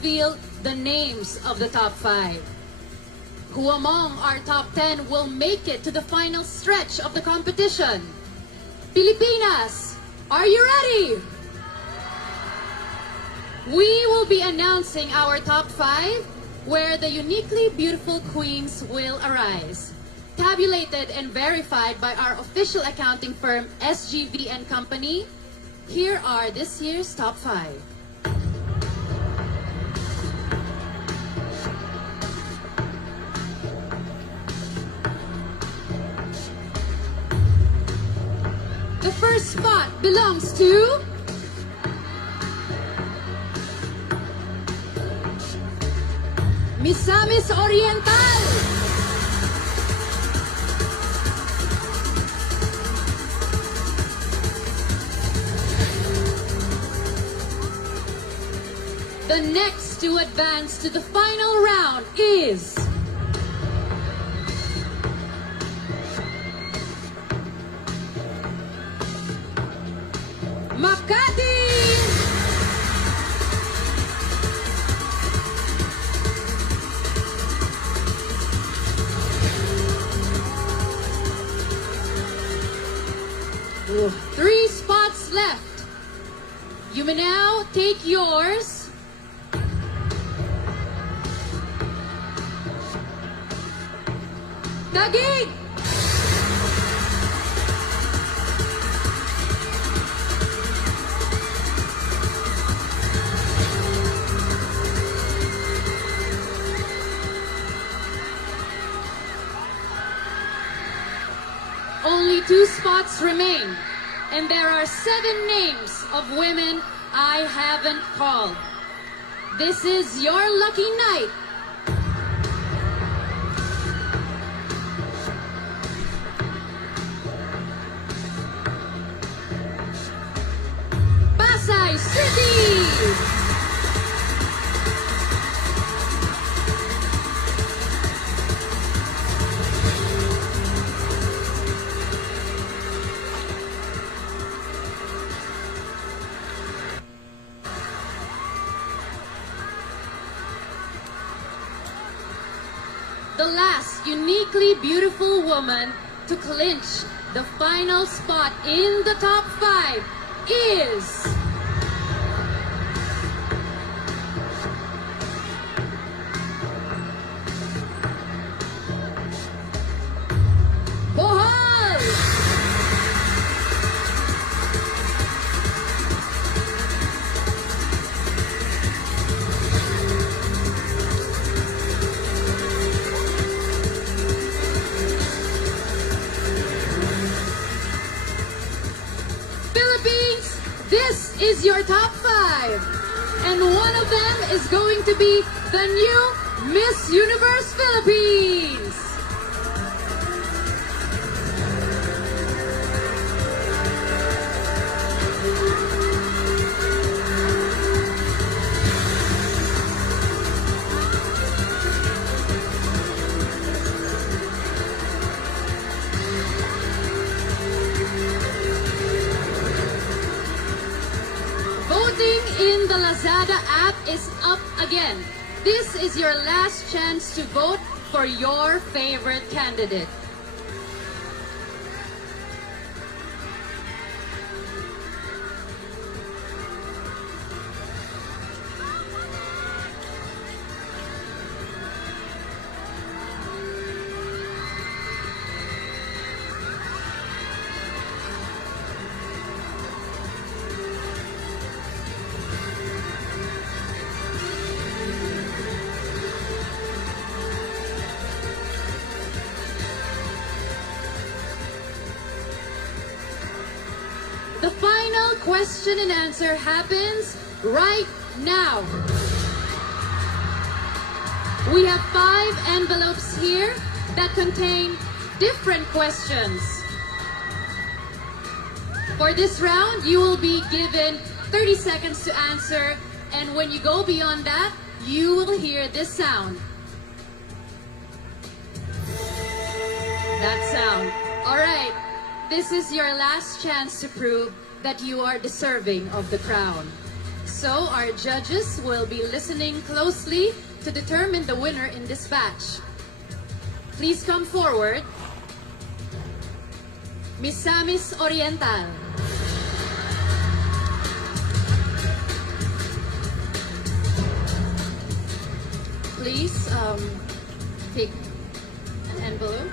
reveal the names of the top 5. Who among our top 10 will make it to the final stretch of the competition? Pilipinas, are you ready? We will be announcing our top 5, where the uniquely beautiful queens will arise. Tabulated and verified by our official accounting firm, SGV & Company, here are this year's top 5. The first spot belongs to Misamis Oriental. The next to advance to the final round is Makati! Ooh, 3 spots left. You may now take yours. Taguig! Only 2 spots remain, and there are 7 names of women I haven't called. This is your lucky night. Pasay City! The last uniquely beautiful woman to clinch the final spot in the top 5 is Bohol! Philippines, this is your top 5. And one of them is going to be the new Miss Universe Philippines. Voting in the Lazada app is up again. This is your last chance to vote for your favorite candidate. The final question and answer happens right now. We have 5 envelopes here that contain different questions. For this round, you will be given 30 seconds to answer, and when you go beyond that, you will hear this sound. That sound. All right. This is your last chance to prove that you are deserving of the crown. So our judges will be listening closely to determine the winner in this batch. Please come forward. Misamis Oriental. Please take an envelope.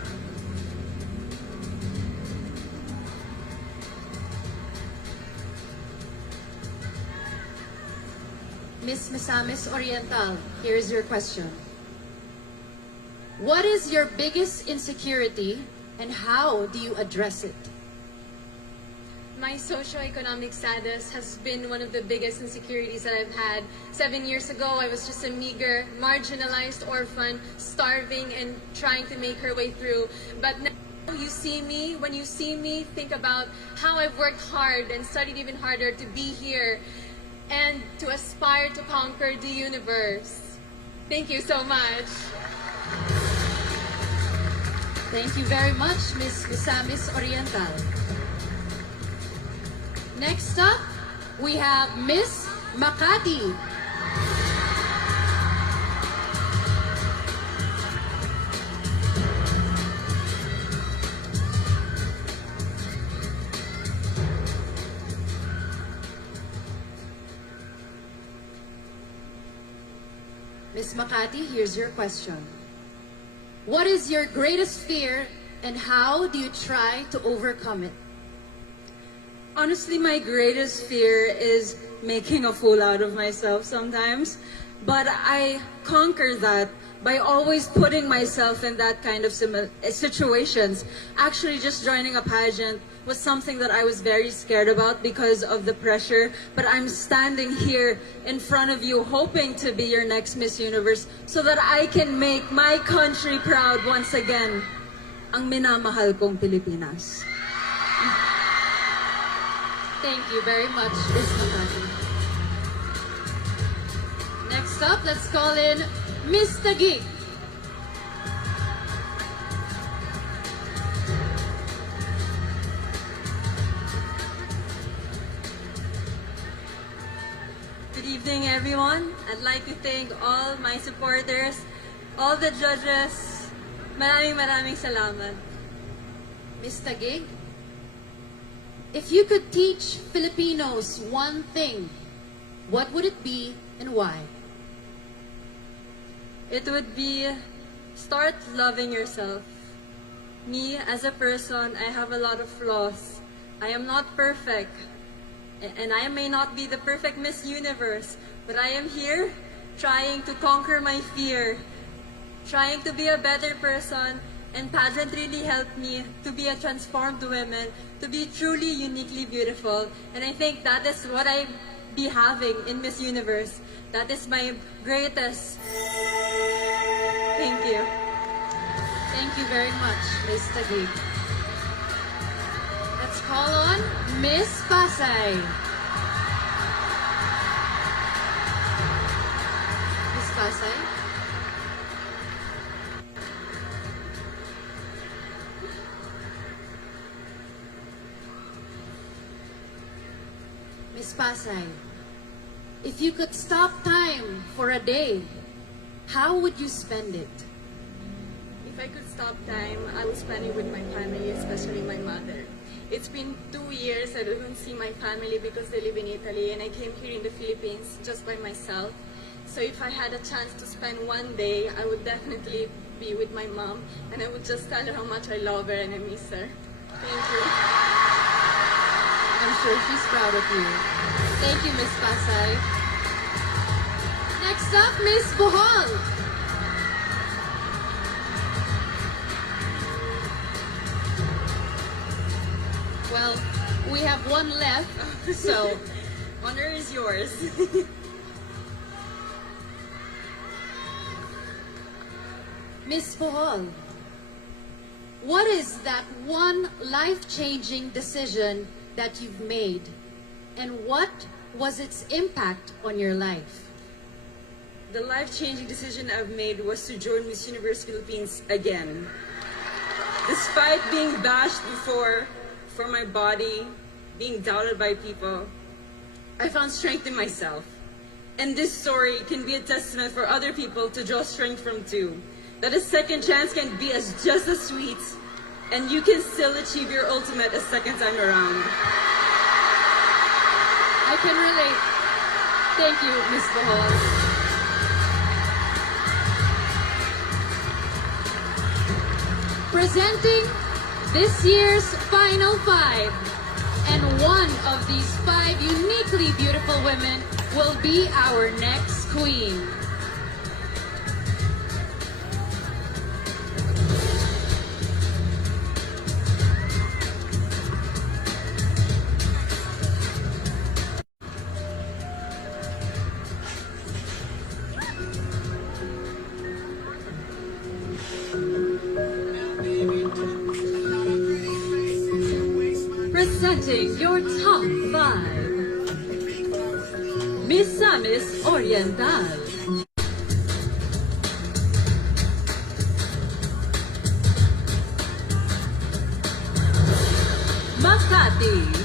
Miss Misamis Oriental, here is your question. What is your biggest insecurity and how do you address it? My socioeconomic status has been one of the biggest insecurities that I've had. 7 years ago, I was just a meager, marginalized orphan, starving and trying to make her way through. But now when you see me, think about how I've worked hard and studied even harder to be here and to aspire to conquer the universe. Thank you so much. Thank you very much, Miss Misamis Oriental. Next up, we have Miss Makati. Miss Makati, here's your question. What is your greatest fear and how do you try to overcome it? Honestly, my greatest fear is making a fool out of myself sometimes. But I conquer that by always putting myself in that kind of situations. Actually, just joining a pageant was something that I was very scared about because of the pressure. But I'm standing here in front of you hoping to be your next Miss Universe so that I can make my country proud once again. Ang minamahal kong Pilipinas. Thank you very much, Miss Makati. Next up, let's call in Miss Taguig. Good evening, everyone. I'd like to thank all my supporters, all the judges. Maraming salamat. Miss Taguig, if you could teach Filipinos one thing, what would it be and why? It would be start loving yourself. Me, as a person, I have a lot of flaws. I am not perfect. And I may not be the perfect Miss Universe, but I am here trying to conquer my fear, trying to be a better person, and pageant really helped me to be a transformed woman, to be truly uniquely beautiful. And I think that is what I be having in Miss Universe. That is my greatest. Thank you. Thank you very much, Miss Taguig. Let's call on Miss Pasay. Miss Pasay. Miss Pasay, if you could stop time for a day, how would you spend it? If I could stop time, I would spend it with my family, especially my mother. It's been 2 years I don't see my family because they live in Italy, and I came here in the Philippines just by myself. So if I had a chance to spend one day, I would definitely be with my mom, and I would just tell her how much I love her and I miss her. Thank you. I'm sure she's proud of you. Thank you, Miss Pasay. Next up, Miss Bohol. Well, we have one left, so Honor is yours. Miss Bohol, what is that one life-changing decision that you've made, and what was its impact on your life? The life-changing decision I've made was to join Miss Universe Philippines again. Despite being bashed before for my body, being doubted by people, I found strength in myself. And this story can be a testament for other people to draw strength from too. That a second chance can be just as sweet, and you can still achieve your ultimate a second time around. I can relate. Thank you, Miss Bohol. Presenting this year's Final Five. And one of these 5 uniquely beautiful women will be our next queen. Presenting your top 5. Misamis Oriental. Makati.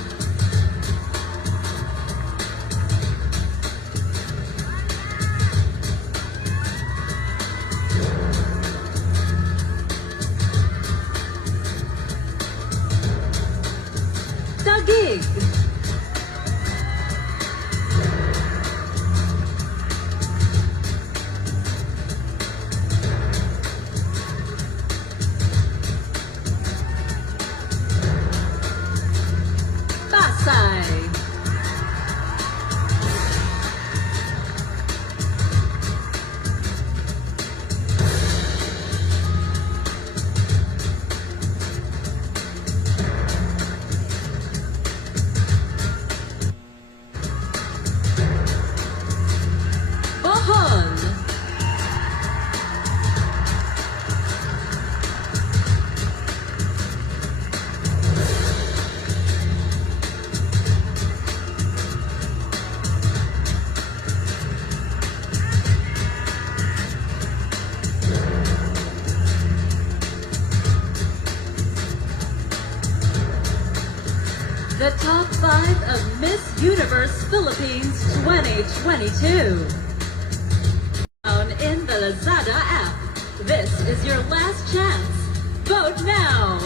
Taguig. Pasay. Bohol. The top 5 of Miss Universe Philippines 2022. Down in the Lazada app. This is your last chance. Vote now!